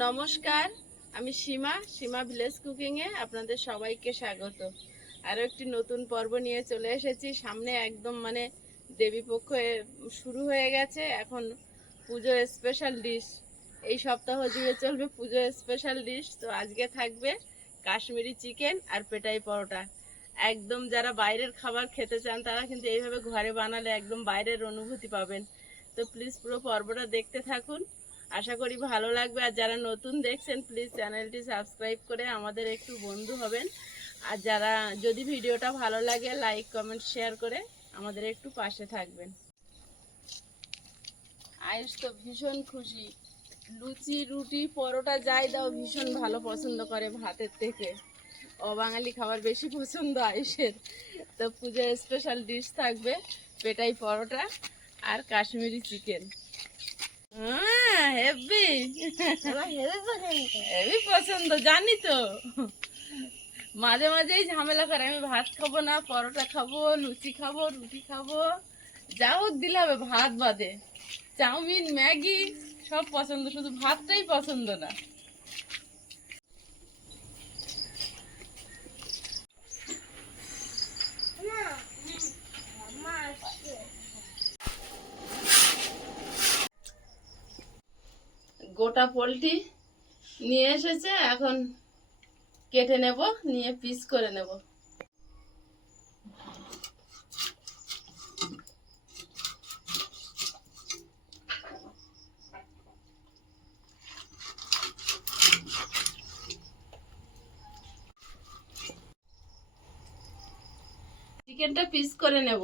নমস্কার, আমি সীমা সীমা ভিলেজ কুকিংয়ে আপনাদের সবাইকে স্বাগত। আরও একটি নতুন পর্ব নিয়ে চলে এসেছি। সামনে একদম মানে দেবীপক্ষ শুরু হয়ে গেছে। এখন পুজো স্পেশাল ডিশ এই সপ্তাহ জুড়ে চলবে পুজো স্পেশাল ডিশ তো আজকে থাকবে কাশ্মীরি চিকেন আর পেটাই পরোটা। একদম যারা বাইরের খাবার খেতে চান, তারা কিন্তু এইভাবে ঘরে বানালে একদম বাইরের অনুভূতি পাবেন। তো প্লিজ পুরো পর্বটা দেখতে থাকুন। আশা করি ভালো লাগবে। আর যারা নতুন দেখছেন প্লিজ চ্যানেলটি সাবস্ক্রাইব করে আমাদের একটু বন্ধু হবেন। আর যারা যদি ভিডিওটা ভালো লাগে লাইক কমেন্ট শেয়ার করে আমাদের একটু পাশে থাকবেন। আয়ুষ তো ভীষণ খুশি। লুচি, রুটি, পরোটা যাই দাও, ভীষণ ভালো পছন্দ করে ভাতের থেকে। অবাঙালি খাবার বেশি পছন্দ আয়ুষের। তো পুজোর স্পেশাল ডিশ থাকবে পেটাই পরোটা আর কাশ্মীরি চিকেন হেভি। হেভি পছন্দ জানি তো। মাঝে মাঝেই ঝামেলা করে আমি ভাত খাব না পরোটা খাব লুচি খাব রুটি খাব। যা হোক দিলে হবে ভাত বাদে। চাউমিন ম্যাগি সব পছন্দ শুধু ভাতটাই পছন্দ না। গোটা পোলট্রি নিয়ে এসেছে, এখন কেটে নেব, নিয়ে পিস করে নেব। চিকেনটা পিস করে নেব।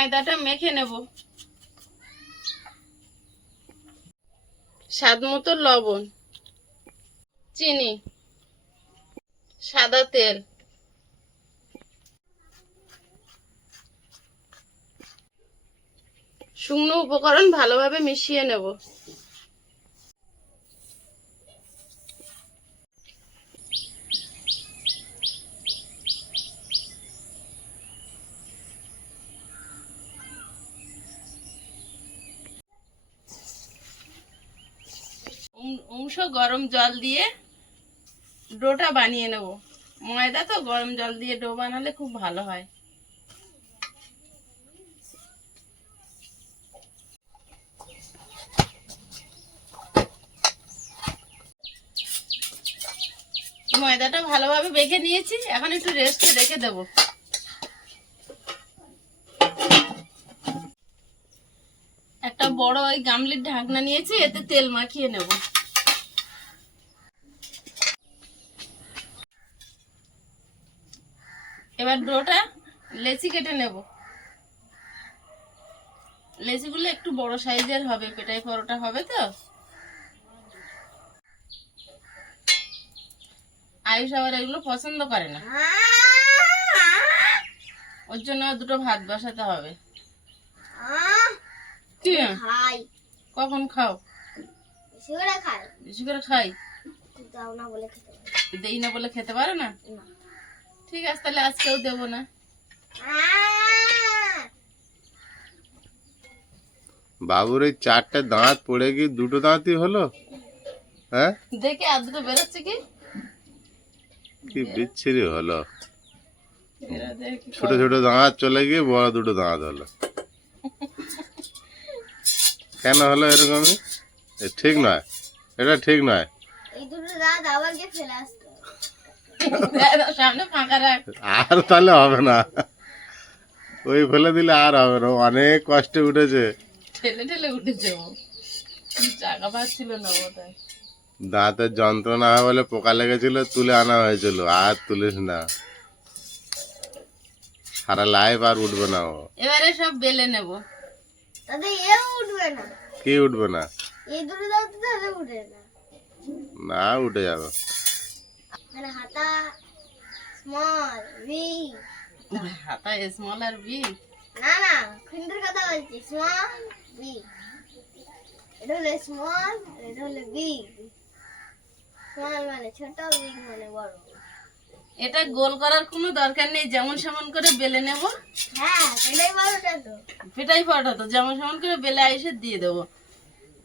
ময়দাটা মেখে নেব। স্বাদ মতো লবণ চিনি সাদা তেল। শুকনো উপকরণ ভালোভাবে মিশিয়ে নেব। উম- গরম জল দিয়ে ডোটা বানিয়ে নেব। ময়দা তো গরম জল দিয়ে ডো বানালে খুব ভালো হয়। ময়দাটা ভালোভাবে বেঁকে নিয়েছি, এখন একটু রেস্টে রেখে দেব। একটা বড় ওই গামলির ঢাকনা নিয়েছি, এতে তেল মাখিয়ে নেব। এবার ডোটা লেচি কেটে নেব। লেচিগুলো একটু বড় সাইজের হবে পেটাই পরোটা হবে তো। আয়ুষ আবার এগুলো পছন্দ করে না। ওর জন্য দুটো ভাত বসাতে হবে। কখন খাও? বেশি করে খাই। দেই না বলে খেতে পারো না। ঠিক আছে তাহলে আজকেও দেবো না। বাবুর এই চারটে দাঁত পড়ে কি দুটো দাঁতই হলো? হ্যাঁ? দেখে আর দুটো বেরোচ্ছে কি? কি বিচ্ছিরি হলো। এরা দেখি ছোট ছোট দাঁত চলে গিয়ে বড় দুটো দাঁত হলো। কেন হলো এরকমই? এ ঠিক নয়। এটা ঠিক নয়। এই দুটো দাঁত আবার গিয়ে ফেলে আসতে হবে। দেখ, দাও, সামনে ফাঁকা রাখ আর তাহলে হবে না। ওই ফেলে দিলে আর হবে না। অনেক কষ্টে উঠেছে। ঠেলে ঠেলে উঠেছে ও। পাচ্ছিল না দাঁতের যন্ত্রণা হয় বলে পোকা লেগেছিল তুলে আনা হয়েছিল। আর তুলিস না। সারা লাইফ আর উঠবে না ও। এবারে সব বেলে নেব। উঠবে না। কি উঠবে না? এই দুটো দাও উঠে না। না উঠে যাবে। না না খুন্দের কথা বলছি স্মল বি এটা হলো স্মল এটা হলো বিগ স্মল মানে ছোট বিগ মানে বড়। এটা গোল করার কোনো দরকার নেই যেমন সেমন করে বেলে নেব। হ্যাঁ তো পেটাই পাটা তো যেমন সেমন করে বেলে আইসে দিয়ে দেবো।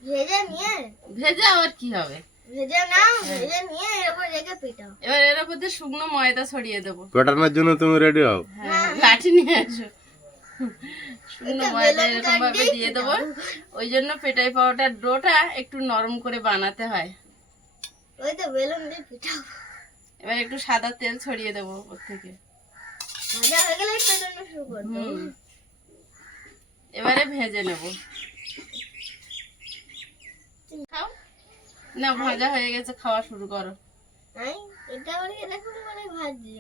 ভেজে নিয়ে ভেজে আবার কি হবে? ভেজে নাও ভেজে নিয়ে এর উপর রেখে পিটাও। এবার এর উপর দিয়ে শুকনো ময়দা ছড়িয়ে দেবো। পেটানোর জন্য তুমি রেডি হও? হ্যাঁ লাঠি নিয়ে আসো শুকনো ময়দা এরকম ভাবে দিয়ে দেবো। ওই জন্য পেটাই পাউডার ডোটা একটু নরম করে বানাতে হয়। ওই তো বেলুন দিয়ে পিটাও। এবার একটু সাদা তেল ছড়িয়ে দেবো ওর থেকে। ভাজা হয়ে গেলে পেটানো শুরু করব। এবারে ভেজে নেব। খাও। না ভাজা হয়ে গেছে খাওয়া শুরু করো। এটা এরকম মানে ভাজি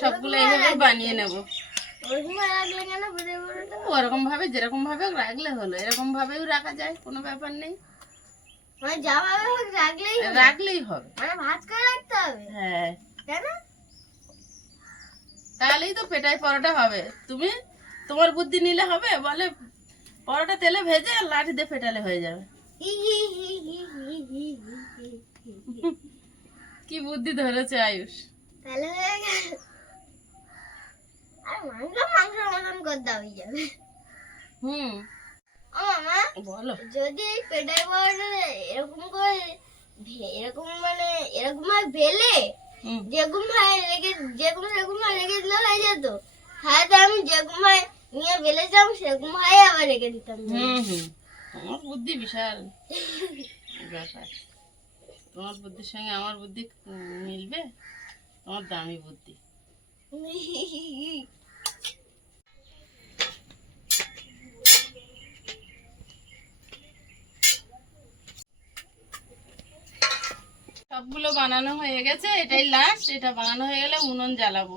সবগুলো এইভাবে বানিয়ে নেব। ওরকম ভাবে যেরকম ভাবে রাখলে হলো। এরকম ভাবেও রাখা যায় কোনো ব্যাপার নেই। মানে রাখলেই হবে। মানে ভাজ করে রাখতে হবে। হ্যাঁ। তাহলেই তো পেটাই পরোটা হবে। তুমি তোমার বুদ্ধি নিলে হবে বলে পরোটা তেলে ভেজে আর লাঠি দিয়ে ফেটালে হয়ে যাবে। কি বুদ্ধি ধরেছে আয়ুষ। তাহলে হয়ে গেল। আর মাংস মাংসের মতন গদ্দা হয়ে হুম। ও বলো। যদি এরকম করে এরকম মানে দিলে হয়ে যেত। হ্যাঁ আমি যেরকম ভাই নিয়ে বেলেছিলাম সেরকম ভাবে আবার রেখে দিতাম। হুম হুম। তোমার বুদ্ধি বিশাল। ব্যাপার। তোমার বুদ্ধির সঙ্গে আমার বুদ্ধি মিলবে? তোমার দামি বুদ্ধি। সবগুলো বানানো হয়ে গেছে, এটাই লাস্ট এটা বানানো হয়ে গেলে উনুন জ্বালাবো।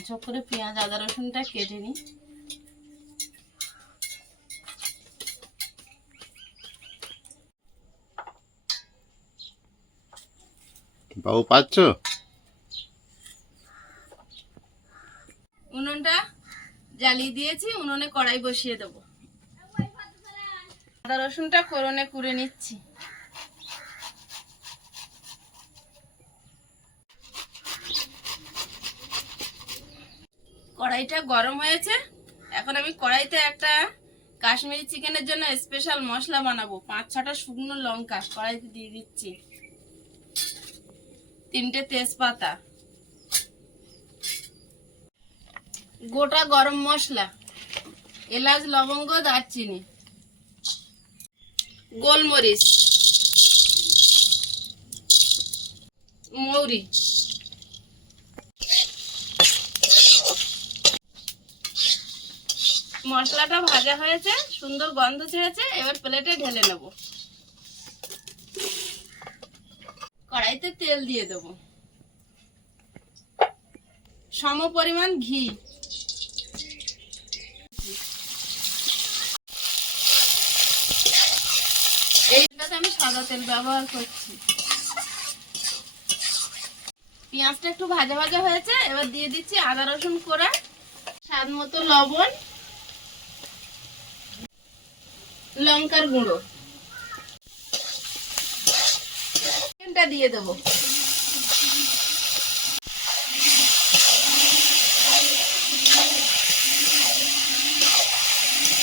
ঝকঝক করে পেঁয়াজ আদা রসুনটা কেটে নি বাবু পাচ্ছ? উনুনটা জ্বালিয়ে দিয়েছি উনুনে কড়াই বসিয়ে দেবো। আদা রসুনটা করনে কুড়ে নিচ্ছি। কড়াইটা গরম হয়েছে। এখন আমি কড়াইতে একটা কাশ্মীরি চিকেনের জন্য স্পেশাল মশলা বানাবো। পাঁচ ছটা শুকনো লঙ্কা কড়াইতে দিয়ে দিচ্ছি। তিনটে তেজপাতা। গোটা গরম মশলা, এলাচ, লবঙ্গ, দারচিনি, গোলমরিচ, মৌরি। মশলাটা ভাজা হয়েছে, সুন্দর গন্ধ ছেড়েছে, এবার প্লেটে ঢেলে নেব। কড়াইতে তেল দিয়ে দেবো। সম পরিমাণ ঘি। এইটাতে আমি সাদা তেল ব্যবহার করছি। পেঁয়াজটা একটু ভাজা ভাজা হয়েছে, এবার দিয়ে দিচ্ছি আদা রসুন কোড়া, স্বাদ মতো লবণ। লঙ্কার গুঁড়ো। চিকেনটা দিয়ে দেবো।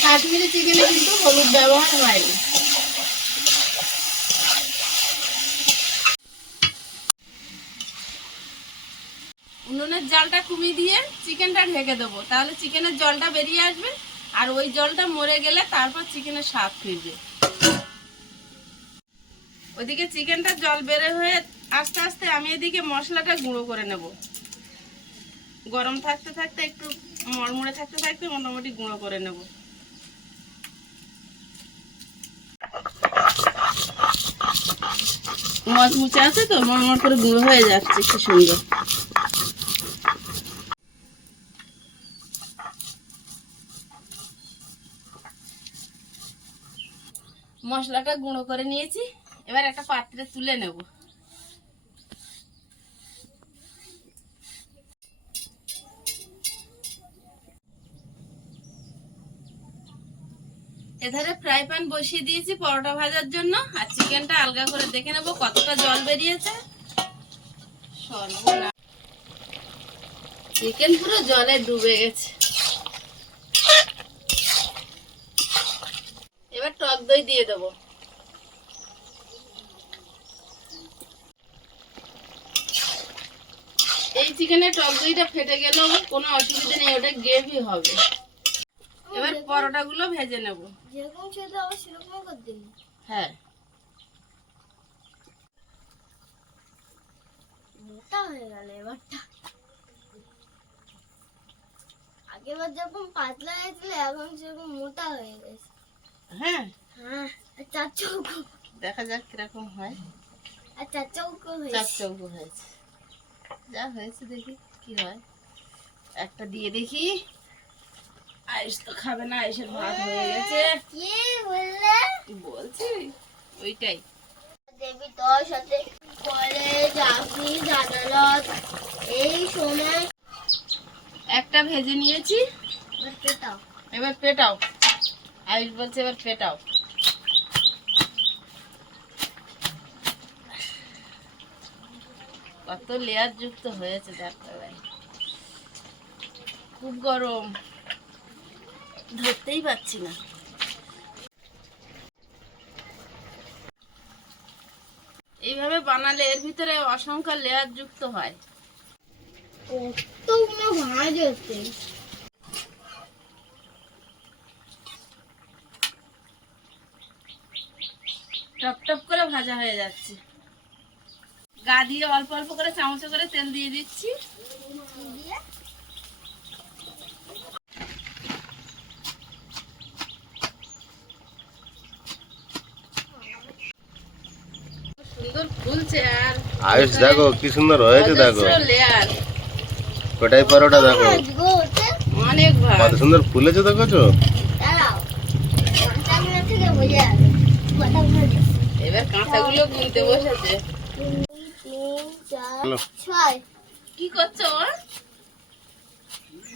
কাশ্মীরি চিকেনে কিন্তু হলুদ ব্যবহার হয়নি। উনুনের জলটা কমিয়ে দিয়ে চিকেনটা ঢেকে দেবো। তাহলে চিকেনের জলটা বেরিয়ে আসবে। আর ওই জলটা মরে গেলে তারপর চিকেনের স্বাদ ফিরবে। ওইদিকে চিকেনটা জল বেড়ে হয়ে আস্তে আস্তে আমি এদিকে মশলাটা গুঁড়ো করে নেব। গরম থাকতে থাকতে একটু মড়মড়ে থাকতে থাকতে মোটামুটি গুঁড়ো করে নেব। মচমুচে আছে তো মড়মড় করে গুঁড়ো হয়ে যাচ্ছে, কি সুন্দর। মশলাটা গুঁড়ো করে নিয়েছি। এবার একটা পাত্রে তুলে নেব। এধারে ফ্রাই প্যান বসিয়ে দিয়েছি পরোটা ভাজার জন্য। আর চিকেনটা আলগা করে দেখে নেব কতটা জল বেরিয়েছে। চিকেন পুরো জলে ডুবে গেছে। টক দই দিয়ে দেবো। এই চিকেনের টক দইটা ফেটে গেলেও কোনো অসুবিধা নেই ওটা গ্রেভি হবে। এবার পরোটাগুলো ভেজে নেব। যেরকম ছিল আবার সেরকমই করে দিলি হ্যাঁ। মোটা হয়ে গেল এবারটা। আগেরবার যখন পাতলা হয়েছিল এখন সেরকম মোটা হয়ে গেছে। হ্যাঁ। হ্যাঁ চার চৌকো। দেখা যাক কীরকম হয়। চার চৌকো চার চৌকো হয়েছে। যা হয়েছে দেখি কি হয়। একটা দিয়ে দেখি। আইস তো খাবে না আইসের ভাত হয়ে গেছে। কি বললে? বলছি ওইটাই। দেবী তোর সাথে কলেজ অফিস আদালত এই সময় একটা ভেজে নিয়েছি। এবার পেটাও। এবার পেটাও। আয়ুষ বলছে এবার পেটাও কত লেয়ার যুক্ত হয়েছে ভাই। খুব গরম। ধরতেই পারছি না। এইভাবে বানালে এর ভিতরে অসংখ্য লেয়ার যুক্ত হয়। কতগুলো ভাঁজ হচ্ছে ভাজা হয়ে যাচ্ছে। গা দিয়ে অল্প অল্প করে চামচে করে তেল দিয়ে দিচ্ছি। আয়ুষ দেখো কি সুন্দর হয়েছে দেখো। ওটাই পরোটা দেখো। অনেক সুন্দর ফুলেছে দেখেছ দাঁড়াও কাঁচাগুলো থেকে বোঝা যাবে কটা ভাজে এবার কাঁচাগুলো গুনতে বসেছে। দুই তিন চার হ্যালো। ছয় কি করছ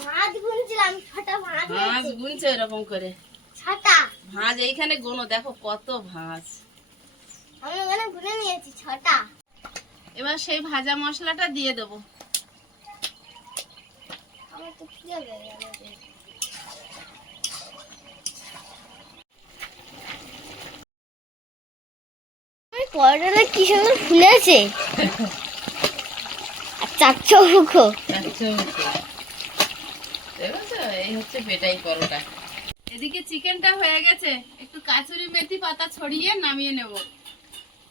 ভাঁজ গুনছিলাম ছটা ভাঁজ ভাঁজ গুনছে এরকম করে। ছটা। ভাঁজ এইখানে গোনো দেখো কত ভাঁজ আমি ওখানে গুনে নিয়েছি ছটা। এবার সেই ভাজা মশলাটা দিয়ে দেবো। আমার তো খিদে পেয়ে গেল পরোটাটা কি সুন্দর ফুলেছে এই হচ্ছে পরোটা। এদিকে চিকেনটা হয়ে গেছে। একটু কাসুরি মেথি পাতা ছড়িয়ে নামিয়ে নেব।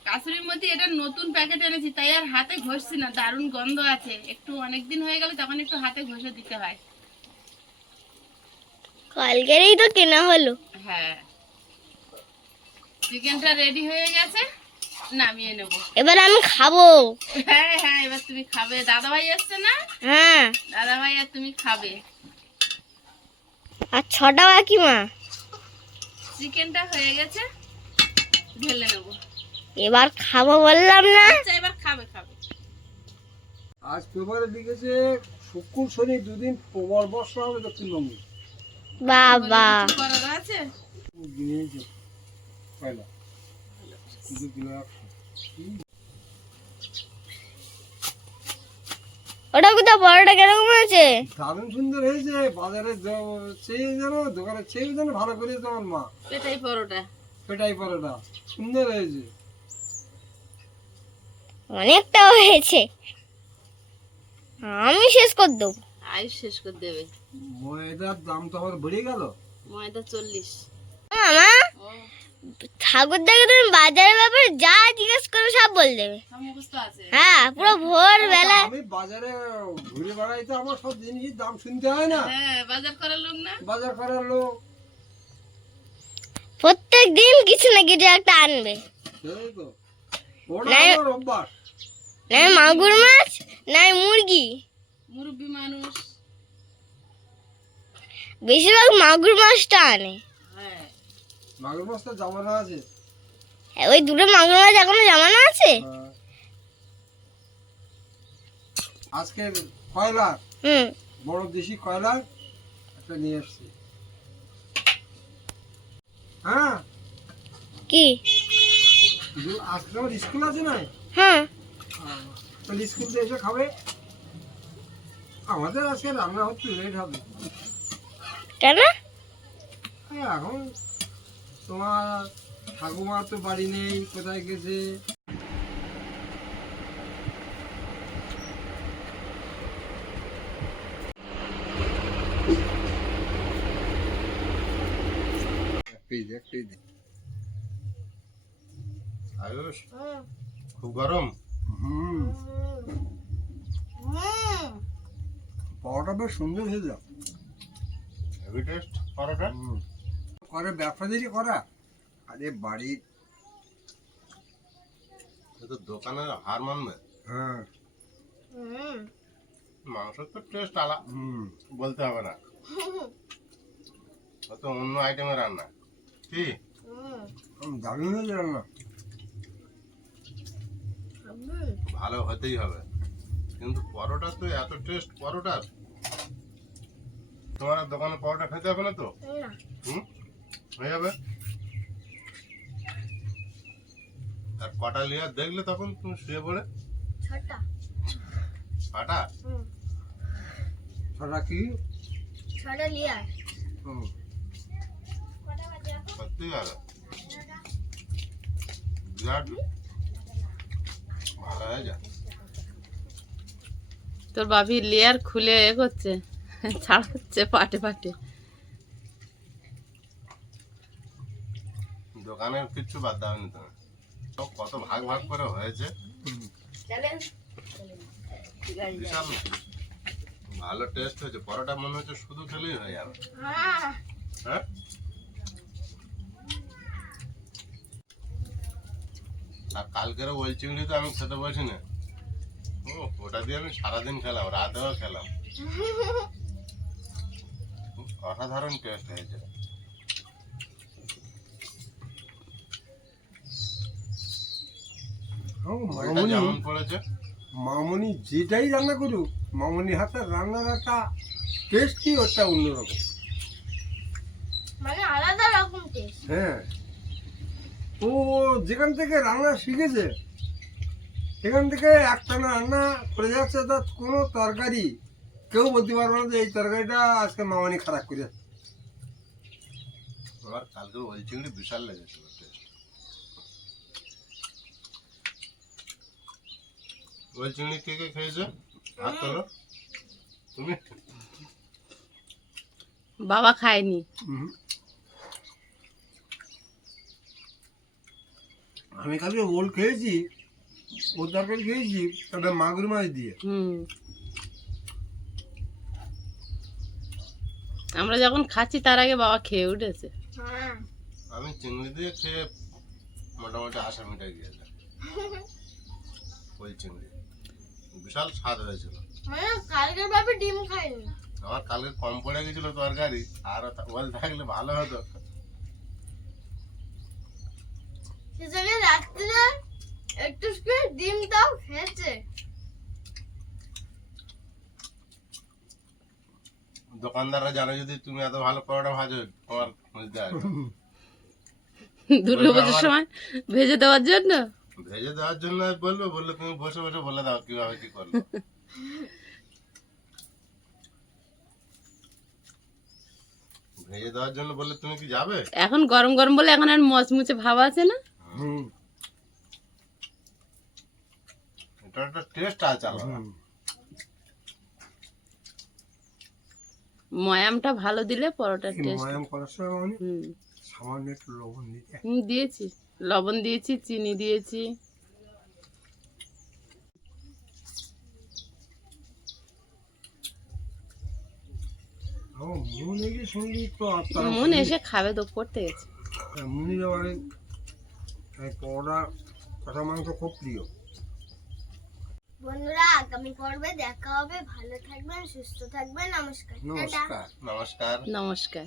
কাসুরি মেথি এটা নতুন প্যাকেট এনেছি তাই আর হাতে ঘষছি না দারুণ গন্ধ আছে। একটু অনেক দিন হয়ে গেলে তখন একটু হাতে ঘষে দিতে হয়। কালকেরই তো কেনা হলো। হ্যাঁ। চিকেনটা রেডি হয়ে গেছে। নামিয়ে নেব। এবার আমি খাব। হ্যাঁ হ্যাঁ এবার তুমি খাবে। দাদা ভাই এসছে না? হ্যাঁ। দাদা ভাই আর তুমি খাবে। আর ছটা বাকি মা। চিকেনটা হয়ে গেছে ঢেলে নেব। এবার খাব বললাম না। আচ্ছা এবার খাবে খাবে। আজ পেপারে লিখেছে শুক্র শনি দুদিন প্রবল বর্ষা হবে দক্ষিণবঙ্গে। বাবা। আছে? পয়লা ওটা কোথাও বড়টা কীরকম হয়েছে? দারুণ সুন্দর হয়েছে। বাজারে য- চেয়ে যেন দোকানে চেয়ে যেন ভালো করে তোমার মা। পেটাই পরোটা। পেটাই পরোটা। সুন্দর হয়েছে। অনেকটা হয়েছে। আমি শেষ করে দেবো। আয়ুষ শেষ করে দেবে। ময়দার দাম তো আবার বেড়ে গেল। ময়দা চল্লিশ। মামা ঠাকুর দেখে তুমি বাজারের ব্যাপারে যা জিজ্ঞেস করবে সব বল দেবে। হ্যাঁ পুরো ভোরবেলা আমি বাজারে ঘুরে বেড়াই তো আমার সব জিনিসের দাম শুনতে হয় না। হ্যাঁ বাজার করার লোক না? বাজার করার লোক। প্রত্যেক দিন কিছু না কিছু একটা আনবে। নাই মাগুর মাছ নাই মুরগি। মুরব্বী মানুষ। বেশিরভাগ মাগুর মাছটা আনে। হ্যাঁ। মাগুর মাছ তো জামানা আছে? হ্যাঁ, ওই দুটো মাগুর মাছ এখনও জামানো আছে? হ্যাঁ। আজকে কয়লা হুম। বড় দেশি কয়লা একটা নিয়ে এসছি হ্যাঁ? কি? আজকে আমার স্কুল আছে না? হ্যাঁ। তাহলে স্কুল থেকে এসে খাবে? আমাদের আজকে রান্না হচ্ছে লেট হবে। কেন? এখন তোমার ঠাকুমা তো বাড়ি নেই কোথায় গেছে? আয়ুষ খুব গরম? হুম। পাওয়াটা বেশ সুন্দর হয়েছে। হেভি টেস্ট পরোটা? করে ব্যবসা ব্যবসাদারি করা। আরে বাড়ির এ তো দোকানের হার মানবে। হ্যাঁ। মাংসের তো টেস্ট আলা। হুম। বলতে হবে না। ও তো অন্য আইটেমের রান্না। কি? হুম, দারুণ হয়েছে রান্না। ভালো হতেই হবে। কিন্তু পরোটা তো এত টেস্ট পরোটার। তোমার দোকানে পরোটা খেতে হবে না তো? হয়ে যাবে। আর কটা লিয়ার দেখলে তখন তুমি শুয়ে পড়ে। ছটা। পাটা ছটা কি? ছটা লিয়ার হুম, সত্যি ভালো বিরাট। ভালো হয়ে যায় তোর বাপি লেয়ার খুলে এ করছে। ছাড়াচ্ছে পাটে পাটে। দোকানের কিচ্ছু বাদ দাওনি তুমি কত ভাগ ভাগ করে হয়েছে। বিশাল ভালো টেস্ট হয়েছে পরোটা মনে হচ্ছে শুধু খেলেই হয়ে যাবে। হ্যাঁ? আর কালকেরও ওই চিংড়ি তো আমি খেতে বসি না। ও ওটা দিয়ে আমি সারাদিন খেলাম রাতেও খেলাম। অসাধারণ টেস্ট হয়েছে হুম, ওইটা মামনি মামনি যেটাই রান্না করুক মামনি হাতের রান্নার একটা টেস্টই ওটা অন্যরকম। মানে আলাদা রকম টেস্ট হ্যাঁ। ও যেখান থেকে রান্না শিখেছে সেখান থেকে একটানা রান্না করে যাচ্ছে তার কোনো তরকারি কেউ বলতে পারবে না যে এই তরকারিটা আজকে মামানি খারাপ করে কালকের ওই চিংড়ি বিশাল লেগেছিল ওই চিংড়ি কে কে খেয়েছে? হাত তোলো। তুমি? বাবা খায়নি। হুম। আমি কালকে ওল খেয়েছি ওর তরকারি খেয়েছি তবে মাগুর মাছ দিয়ে। হুম। আমরা যখন খাচ্ছি তার আগে বাবা খেয়ে উঠেছে। হ্যাঁ আমি চিংড়ি দিয়ে খেয়ে মোটামুটি আশা মিটাই গিয়েছে ওই চিংড়ি। বিশাল স্বাদ হয়েছিল। মানে কালকের বাপে ডিম খাইনি। আমার কালকে কম পড়ে গেছিল তরকারি আর ওল থাকলে ভালো হতো। সেজন্য রাত্রে একটু করে ডিম তাও খেয়েছে। দোকানদাররা জানে যদি তুমি এত ভালো পরোটা ভাজো তোমার বুঝতে হবে দুর্গা পুজোর সময় ভেজে দেওয়ার জন্য? ভেজে দেওয়ার জন্য বলব বললে তুমি বসে বসে বলে দাও কীভাবে কি করবে। ভেজে দেওয়ার জন্য বললে তুমি কি যাবে? এখন গরম গরম বলে এখন আর মচমুচে ভাব আছে না? এটা একটা টেস্ট আছে আলাদা। ময়ামটা ভালো দিলে পরোটার টেস্ট ময়াম করার সময় মানে সামান্য একটু লবণ দিয়েছি। লবণ দিয়েছি চিনি দিয়েছি। মনে মন এসে খাবে তো পড়তে গেছে। মুনি মাংস খুব প্রিয়। বন্ধুরা আগামী পর্বে দেখা হবে। ভালো থাকবেন সুস্থ থাকবেন। নমস্কার। নমস্কার। নমস্কার। নমস্কার।